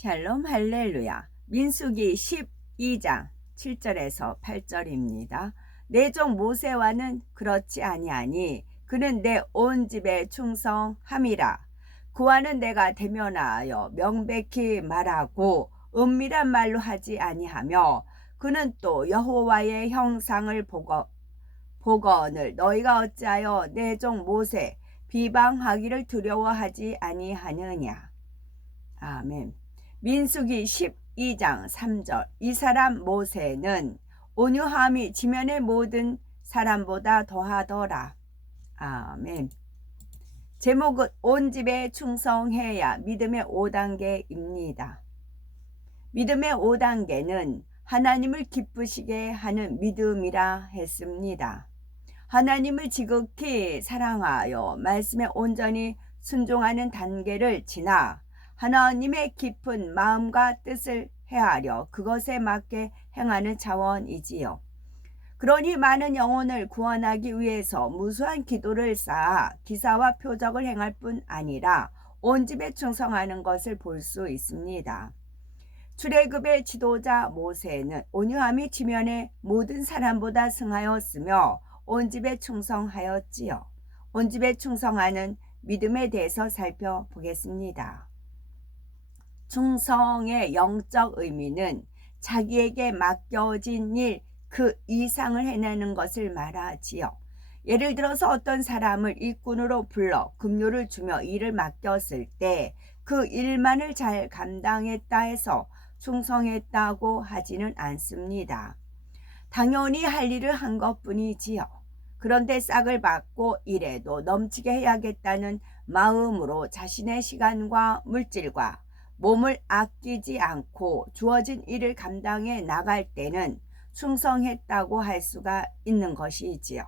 샬롬 할렐루야. 민수기 12장 7절에서 8절입니다. 내 종 모세와는 그렇지 아니하니 그는 내 온 집에 충성함이라. 그와는 내가 대면하여 명백히 말하고 은밀한 말로 하지 아니하며 그는 또 여호와의 형상을 보거늘 너희가 어찌하여 내 종 모세 비방하기를 두려워하지 아니하느냐. 아멘. 민수기 12장 3절. 이 사람 모세는 온유함이 지면의 모든 사람보다 더하더라. 아멘. 제목은 온 집에 충성해야 믿음의 5단계입니다. 믿음의 5단계는 하나님을 기쁘시게 하는 믿음이라 했습니다. 하나님을 지극히 사랑하여 말씀에 온전히 순종하는 단계를 지나 하나님의 깊은 마음과 뜻을 헤아려 그것에 맞게 행하는 차원이지요. 그러니 많은 영혼을 구원하기 위해서 무수한 기도를 쌓아 기사와 표적을 행할 뿐 아니라 온 집에 충성하는 것을 볼 수 있습니다. 출애굽의 지도자 모세는 온유함이 지면의 모든 사람보다 승하였으며 온 집에 충성하였지요. 온 집에 충성하는 믿음에 대해서 살펴보겠습니다. 충성의 영적 의미는 자기에게 맡겨진 일 그 이상을 해내는 것을 말하지요. 예를 들어서 어떤 사람을 일꾼으로 불러 급료를 주며 일을 맡겼을 때 그 일만을 잘 감당했다 해서 충성했다고 하지는 않습니다. 당연히 할 일을 한 것뿐이지요. 그런데 싹을 받고 일에도 넘치게 해야겠다는 마음으로 자신의 시간과 물질과 몸을 아끼지 않고 주어진 일을 감당해 나갈 때는 충성했다고 할 수가 있는 것이지요.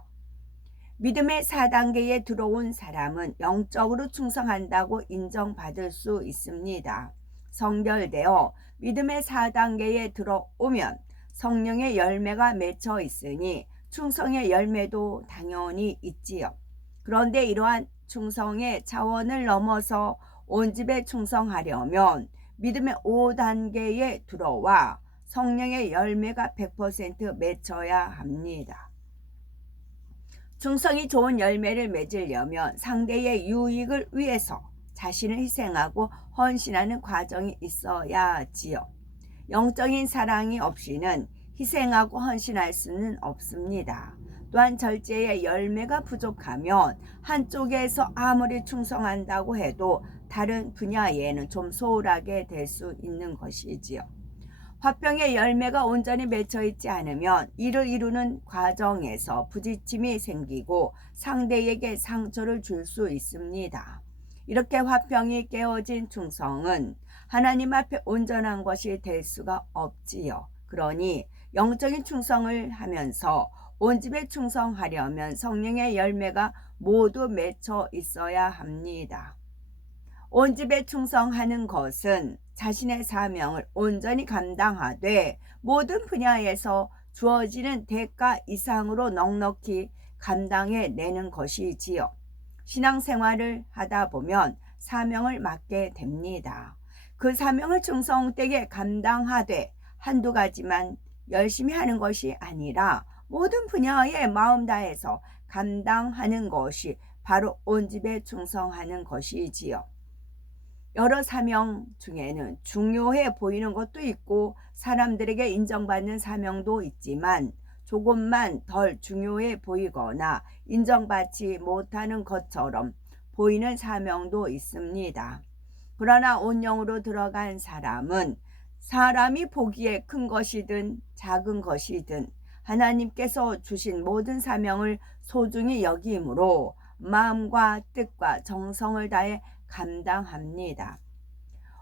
믿음의 4단계에 들어온 사람은 영적으로 충성한다고 인정받을 수 있습니다. 성결되어 믿음의 4단계에 들어오면 성령의 열매가 맺혀 있으니 충성의 열매도 당연히 있지요. 그런데 이러한 충성의 차원을 넘어서 온 집에 충성하려면 믿음의 5단계에 들어와 성령의 열매가 100% 맺혀야 합니다. 충성이 좋은 열매를 맺으려면 상대의 유익을 위해서 자신을 희생하고 헌신하는 과정이 있어야 하지요. 영적인 사랑이 없이는 희생하고 헌신할 수는 없습니다. 또한 절제의 열매가 부족하면 한쪽에서 아무리 충성한다고 해도 다른 분야에는 좀 소홀하게 될 수 있는 것이지요. 화평의 열매가 온전히 맺혀 있지 않으면 이를 이루는 과정에서 부딪힘이 생기고 상대에게 상처를 줄 수 있습니다. 이렇게 화평이 깨어진 충성은 하나님 앞에 온전한 것이 될 수가 없지요. 그러니 영적인 충성을 하면서 온 집에 충성하려면 성령의 열매가 모두 맺혀 있어야 합니다. 온 집에 충성하는 것은 자신의 사명을 온전히 감당하되 모든 분야에서 주어지는 대가 이상으로 넉넉히 감당해 내는 것이지요. 신앙생활을 하다 보면 사명을 맡게 됩니다. 그 사명을 충성되게 감당하되 한두 가지만 열심히 하는 것이 아니라 모든 분야에 마음 다해서 감당하는 것이 바로 온 집에 충성하는 것이지요. 여러 사명 중에는 중요해 보이는 것도 있고 사람들에게 인정받는 사명도 있지만 조금만 덜 중요해 보이거나 인정받지 못하는 것처럼 보이는 사명도 있습니다. 그러나 온 영으로 들어간 사람은 사람이 보기에 큰 것이든 작은 것이든 하나님께서 주신 모든 사명을 소중히 여기므로 마음과 뜻과 정성을 다해 감당합니다.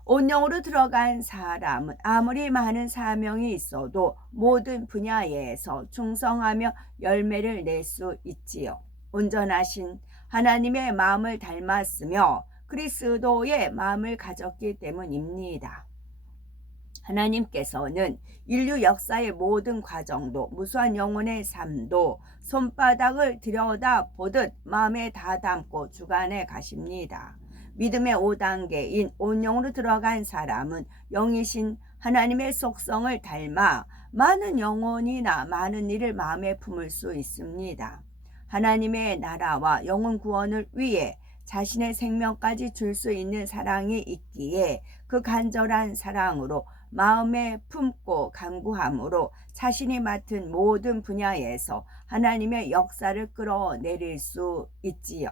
온 영으로 들어간 사람은 아무리 많은 사명이 있어도 모든 분야에서 충성하며 열매를 낼 수 있지요. 온전하신 하나님의 마음을 닮았으며 그리스도의 마음을 가졌기 때문입니다. 하나님께서는 인류 역사의 모든 과정도 무수한 영혼의 삶도 손바닥을 들여다보듯 마음에 다 담고 주관해 가십니다. 믿음의 5단계인 온영으로 들어간 사람은 영이신 하나님의 속성을 닮아 많은 영혼이나 많은 일을 마음에 품을 수 있습니다. 하나님의 나라와 영혼 구원을 위해 자신의 생명까지 줄 수 있는 사랑이 있기에 그 간절한 사랑으로 마음에 품고 간구함으로 자신이 맡은 모든 분야에서 하나님의 역사를 끌어내릴 수 있지요.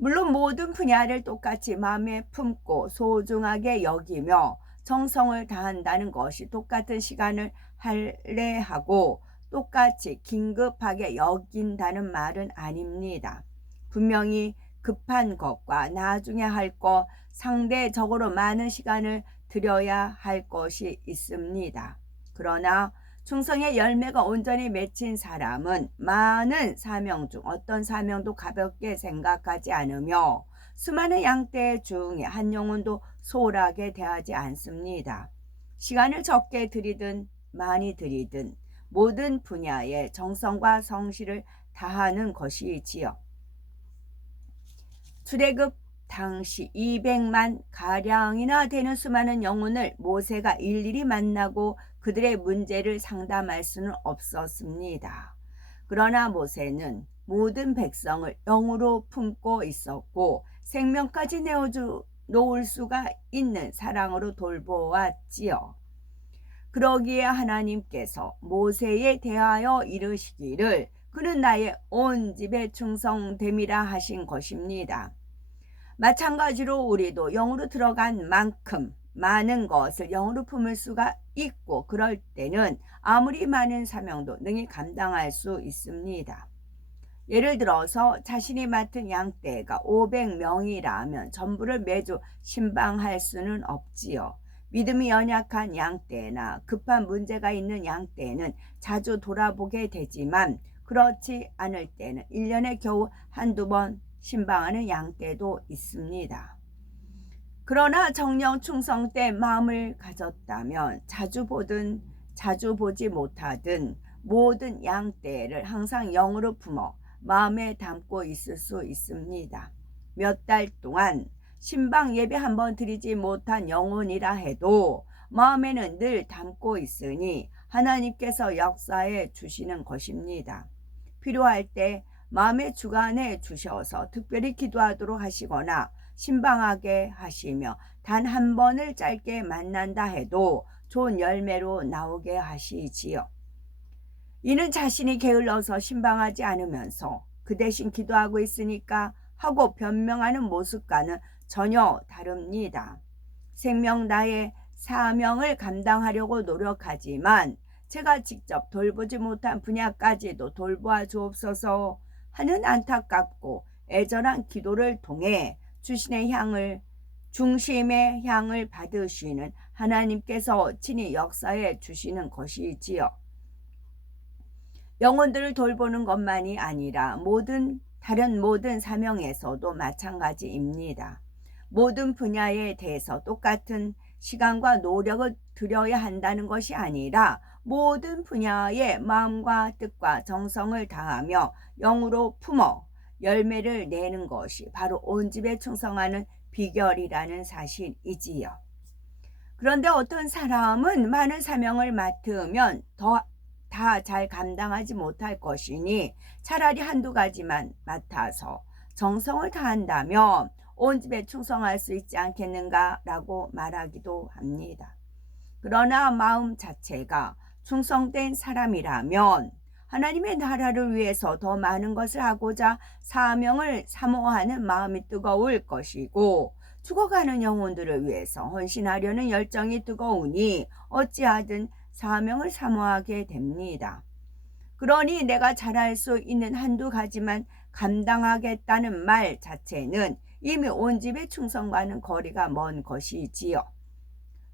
물론 모든 분야를 똑같이 마음에 품고 소중하게 여기며 정성을 다한다는 것이 똑같은 시간을 할애하고 똑같이 긴급하게 여긴다는 말은 아닙니다. 분명히 급한 것과 나중에 할 것, 상대적으로 많은 시간을 들여야 할 것이 있습니다. 그러나 충성의 열매가 온전히 맺힌 사람은 많은 사명 중 어떤 사명도 가볍게 생각하지 않으며 수많은 양떼 중에 한 영혼도 소홀하게 대하지 않습니다. 시간을 적게 들이든 많이 들이든 모든 분야에 정성과 성실을 다하는 것이지요. 출애굽 당시 200만 가량이나 되는 수많은 영혼을 모세가 일일이 만나고 그들의 문제를 상담할 수는 없었습니다. 그러나 모세는 모든 백성을 영으로 품고 있었고 생명까지 내어놓을 수가 있는 사랑으로 돌보았지요. 그러기에 하나님께서 모세에 대하여 이르시기를 그는 나의 온 집에 충성됨이라 하신 것입니다. 마찬가지로 우리도 영으로 들어간 만큼 많은 것을 영으로 품을 수가 있고 그럴 때는 아무리 많은 사명도 능히 감당할 수 있습니다. 예를 들어서 자신이 맡은 양떼가 500명이라면 전부를 매주 신방할 수는 없지요. 믿음이 연약한 양떼나 급한 문제가 있는 양떼는 자주 돌아보게 되지만 그렇지 않을 때는 1년에 겨우 한두 번 신방하는 양떼도 있습니다. 그러나 정령 충성된 마음을 가졌다면 자주 보든 자주 보지 못하든 모든 양떼를 항상 영으로 품어 마음에 담고 있을 수 있습니다. 몇 달 동안 신방 예배 한번 드리지 못한 영혼이라 해도 마음에는 늘 담고 있으니 하나님께서 역사해 주시는 것입니다. 필요할 때 마음의 주관해 주셔서 특별히 기도하도록 하시거나 신방하게 하시며 단 한 번을 짧게 만난다 해도 좋은 열매로 나오게 하시지요. 이는 자신이 게을러서 신방하지 않으면서 그 대신 기도하고 있으니까 하고 변명하는 모습과는 전혀 다릅니다. 생명 나의 사명을 감당하려고 노력하지만 제가 직접 돌보지 못한 분야까지도 돌보아 주옵소서 하는 안타깝고 애절한 기도를 통해 주신의 향을 중심의 향을 받으시는 하나님께서 친히 역사해 주시는 것이지요. 영혼들을 돌보는 것만이 아니라 다른 모든 사명에서도 마찬가지입니다. 모든 분야에 대해서 똑같은 시간과 노력을 들여야 한다는 것이 아니라 모든 분야에 마음과 뜻과 정성을 다하며 영으로 품어 열매를 내는 것이 바로 온 집에 충성하는 비결이라는 사실이지요. 그런데 어떤 사람은 많은 사명을 맡으면 다 잘 감당하지 못할 것이니 차라리 한두 가지만 맡아서 정성을 다한다면 온 집에 충성할 수 있지 않겠는가라고 말하기도 합니다. 그러나 마음 자체가 충성된 사람이라면 하나님의 나라를 위해서 더 많은 것을 하고자 사명을 사모하는 마음이 뜨거울 것이고 죽어가는 영혼들을 위해서 헌신하려는 열정이 뜨거우니 어찌하든 사명을 사모하게 됩니다. 그러니 내가 잘할 수 있는 한두 가지만 감당하겠다는 말 자체는 이미 온 집의 충성과는 거리가 먼 것이지요.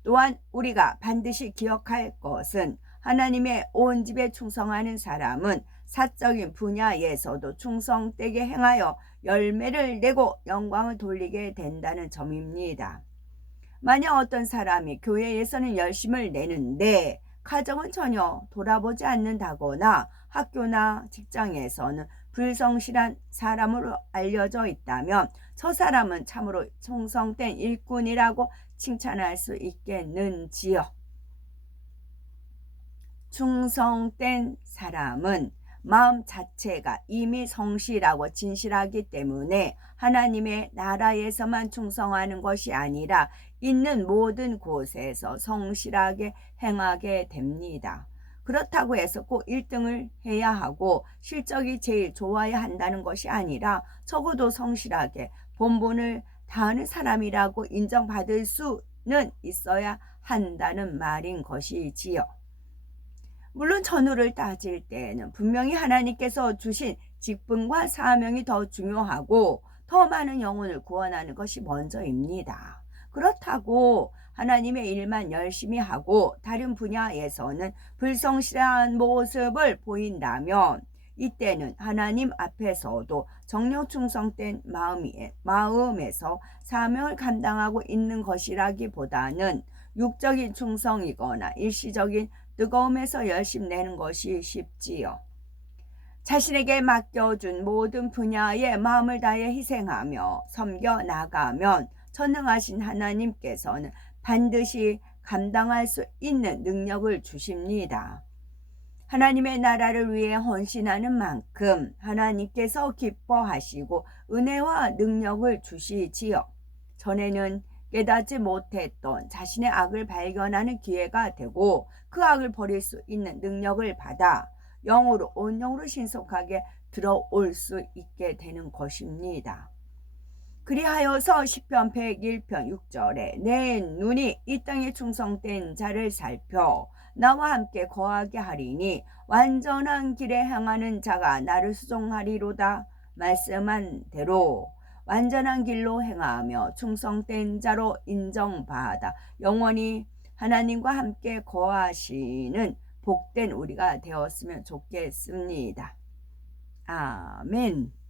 또한 우리가 반드시 기억할 것은 하나님의 온 집에 충성하는 사람은 사적인 분야에서도 충성되게 행하여 열매를 내고 영광을 돌리게 된다는 점입니다. 만약 어떤 사람이 교회에서는 열심을 내는데 가정은 전혀 돌아보지 않는다거나 학교나 직장에서는 불성실한 사람으로 알려져 있다면 저 사람은 참으로 충성된 일꾼이라고 칭찬할 수 있겠는지요. 충성된 사람은 마음 자체가 이미 성실하고 진실하기 때문에 하나님의 나라에서만 충성하는 것이 아니라 있는 모든 곳에서 성실하게 행하게 됩니다. 그렇다고 해서 꼭 1등을 해야 하고 실적이 제일 좋아야 한다는 것이 아니라 적어도 성실하게 본분을 다하는 사람이라고 인정받을 수는 있어야 한다는 말인 것이지요. 물론 전후를 따질 때에는 분명히 하나님께서 주신 직분과 사명이 더 중요하고 더 많은 영혼을 구원하는 것이 먼저입니다. 그렇다고 하나님의 일만 열심히 하고 다른 분야에서는 불성실한 모습을 보인다면 이때는 하나님 앞에서도 정령 충성된 마음에서 사명을 감당하고 있는 것이라기보다는 육적인 충성이거나 일시적인 뜨거움에서 열심 내는 것이 쉽지요. 자신에게 맡겨준 모든 분야에 마음을 다해 희생하며 섬겨 나가면 전능하신 하나님께서는 반드시 감당할 수 있는 능력을 주십니다. 하나님의 나라를 위해 헌신하는 만큼 하나님께서 기뻐하시고 은혜와 능력을 주시지요. 전에는 깨닫지 못했던 자신의 악을 발견하는 기회가 되고 그 악을 버릴 수 있는 능력을 받아 영으로 온영으로 신속하게 들어올 수 있게 되는 것입니다. 그리하여서 시편 101편 6절에 내 눈이 이 땅에 충성된 자를 살펴 나와 함께 거하게 하리니 완전한 길에 행하는 자가 나를 수종하리로다 말씀한 대로 완전한 길로 행하며 충성된 자로 인정받아 영원히 하나님과 함께 거하시는 복된 우리가 되었으면 좋겠습니다. 아멘.